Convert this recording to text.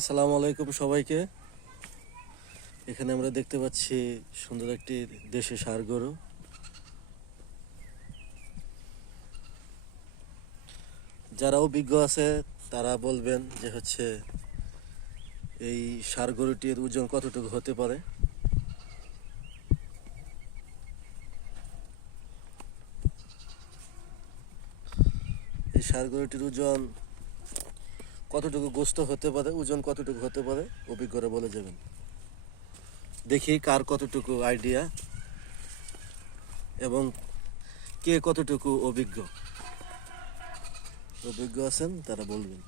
আসসালামু আলাইকুম সবাইকে। এখানে আমরা দেখতে পাচ্ছি সুন্দর একটি দেশি ষাঁড় গরু। যারা অভিজ্ঞ আছে তারা বলবেন যে এই ষাঁড় গরুটির ওজন কতটুকু হতে পারে। এই ষাঁড় গরুটির ওজন কতটুকু গোস্ত হতে পারে, ওজন কতটুকু হতে পারে অভিজ্ঞরা বলে যাবেন। দেখি কার কতটুকু আইডিয়া এবং কে কতটুকু অভিজ্ঞ আছেন তারা বলবেন।